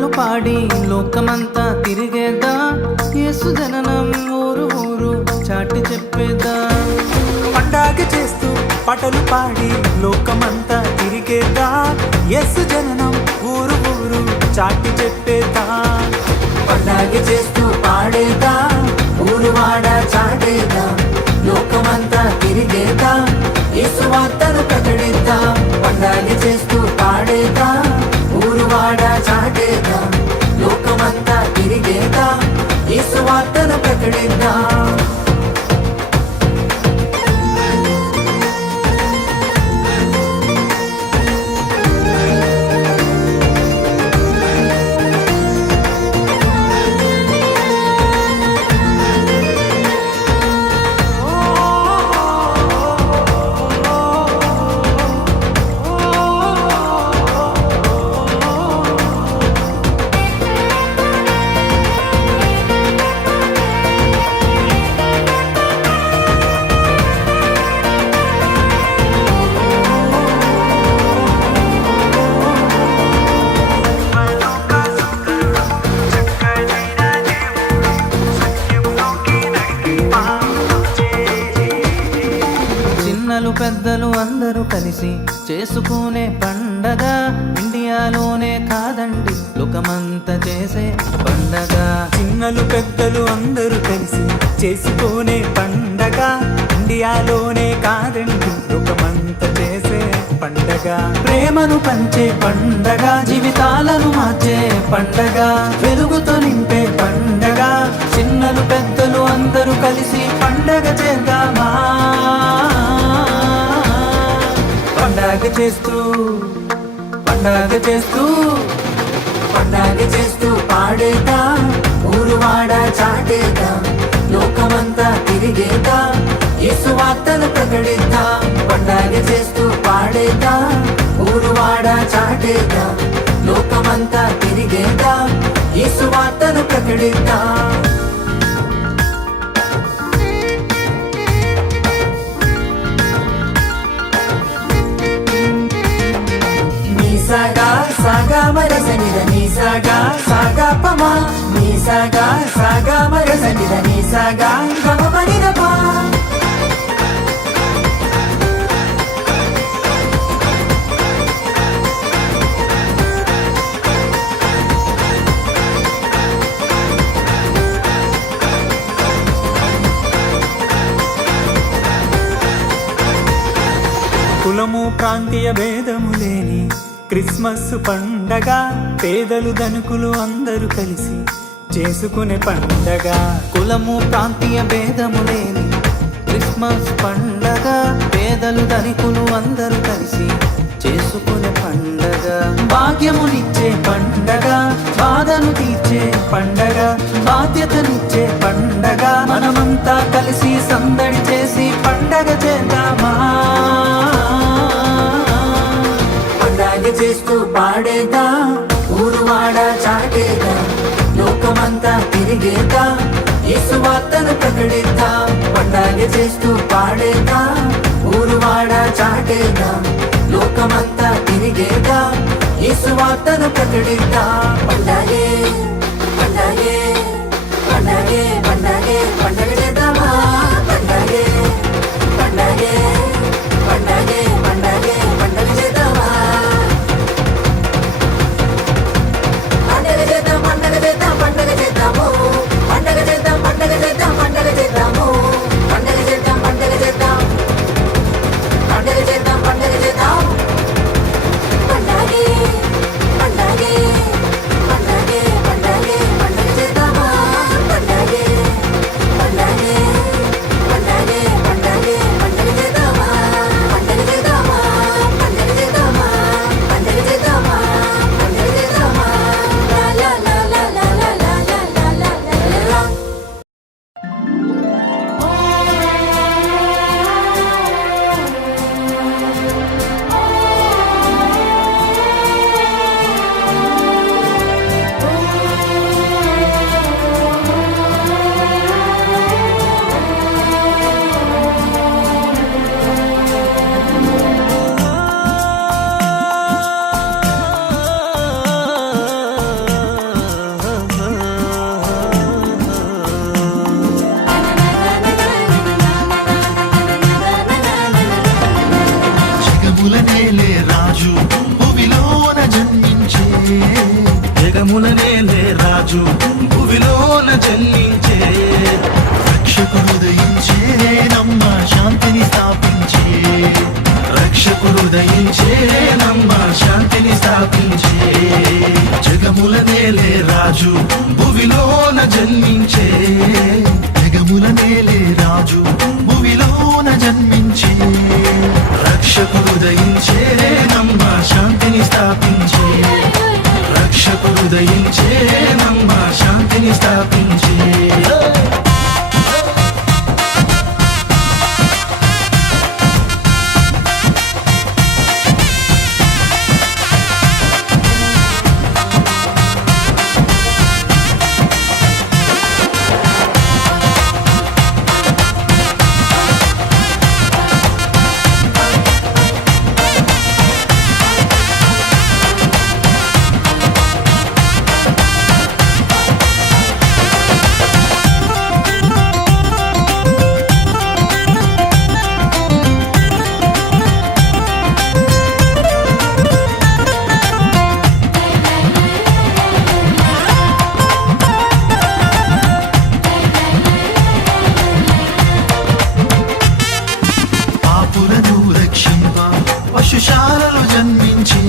పాటలు పాడి లోకమంతా తిరిగేదా, యేసు జననం ఊరు ఊరు చాటి చెప్పేదా. పండగ చేస్తూ పాటలు పాడి లోకమంతా తిరిగేదా, యేసు జననం ఊరు ఊరు చాటి చెప్పేదా. పండగ చేస్తూ పాడేదా, ఊరు వాడ చాటేదా, లోకమంతా తిరిగేదా, యేసు వార్తను ప్రకటిద్దా. పండగ చేస్తూ పాడేదా, ఊరు వాడ చాటేదా, లోకమంతా తిరిగేదా, యేసు వార్తను ప్రకటిద్దా. చిన్నలు పెద్దలు అందరూ కలిసి చేసుకునే పండగ, ఇండియాలోనే కాదండి లోకమంతా చేసే పండగ. చిన్నలు పెద్దలు అందరూ కలిసి చేసుకునే పండగ, ఇండియాలోనే కాదండి లోకమంతా చేసే పండగ. ప్రేమను పంచే పండగ, జీవితాలను మార్చే పండగ, వెలుగుతో నింపే పండగ. చిన్నలు పెద్దలు అందరూ కలిసి పండగ చేద్దామా. పండగ చేస్తూ పండగ చేస్తూ పండగ చేస్తూ పాడేదా, ఊరు వాడ చాటేదా, లోకమంతా తిరిగేదా, యేసు వార్తను ప్రకటిద్దా. పండగ చేస్తూ పాడేదా, ఊరు వాడ చాటేదా, లోకమంతా తిరిగేదా, యేసు వార్తను ప్రకటిద్దా. సాగా సాగా మరసనిద నీ సాగా సాగా పమా, నీ సాగా సాగా మరసనిద నీ సాగా గమపనిదపా. కులము ప్రాంతీయ భేదము లేని క్రిస్మస్ పండగ, పేదలు ధనికులు అందరూ కలిసి చేసుకునే పండగ. కులము ప్రాంతీయ భేదము లేని క్రిస్మస్ పండగ, పేదలు ధనికులు అందరూ కలిసి చేసుకునే పండగ. భాగ్యమునిచ్చే పండగ, బాధను తీర్చే పండగ, బాధ్యతనిచ్చే పండగ. మనమంతా కలిసి సందడి చేసి పండగ చేద్దామా. పండగ చేస్తూ పాడేదా, ఊరు వాడ చాటేదా, లోకమంతా తిరిగేదా, యేసు వార్తను ప్రకటిద్దా. పండగ చేస్తూ పాడేదా, ఊరు వాడ చాటేదా, లోకమంతా తిరిగేదా, యేసు వార్తను ప్రకటిద్దా. పండగే పండగే పండగే పండగే పండగ చేద్దామా. పండగే పండగే పండగే పండగే పండగ చేద్దామా. పండగ చేద్దాం పండగ చేద్దాం పండగ చేద్దాము. పండగ చేద్దాం పండగ చేద్దాం పండగ చేద్దాము. పండగ చేద్దాం పండగ చేద్దాం పండగ చేద్దాం పండగ చేద్దాం. పండగే పండగే పండగే పండగే పండగ చేద్దామా. పండగే పండగే జగముల నేలే రాజు భువిలోన జన్మించే జగముల నేలే రాజు భువిలోన జన్మించే రక్షకుడు దయించే నమ్మ శాంతిని స్థాపించే రక్షకుడు దయించే నమ్మ శాంతిని స్థాపించే పాపులను రక్షింప పశుశాలలో జన్మించే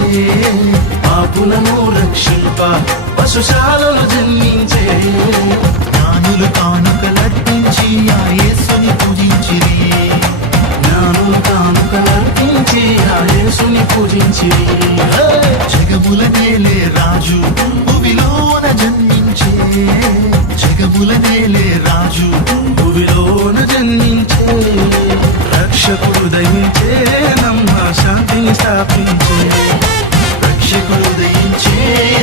పాపులను రక్షింప పశుశాలలో జన్మించే జ్ఞానులు కానుకలర్పించి ఆ యేసుని పూజించిరి జ్ఞానులు కానుకలర్పించి ఆ యేసుని పూజించిరి జగముల నేలే రాజు భువిలోన జన్మించే జగముల నేలే రాజు భువిలోన జన్మించే రక్షకుడు దయించే నమ్మ శాంతిని స్థాపించే రక్షకుడు దయించే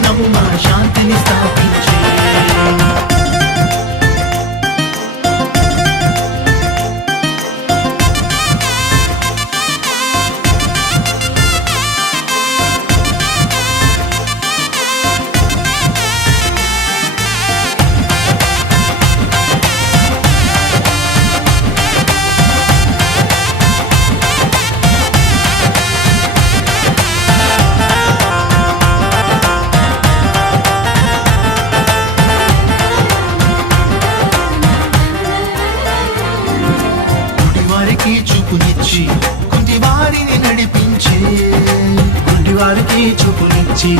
నమ్మ శాంతిని స్థాపించే గుడివారికి చూపునిచ్చి కుంటివారిని నడిపించే గుడివారికి చూపునిచ్చి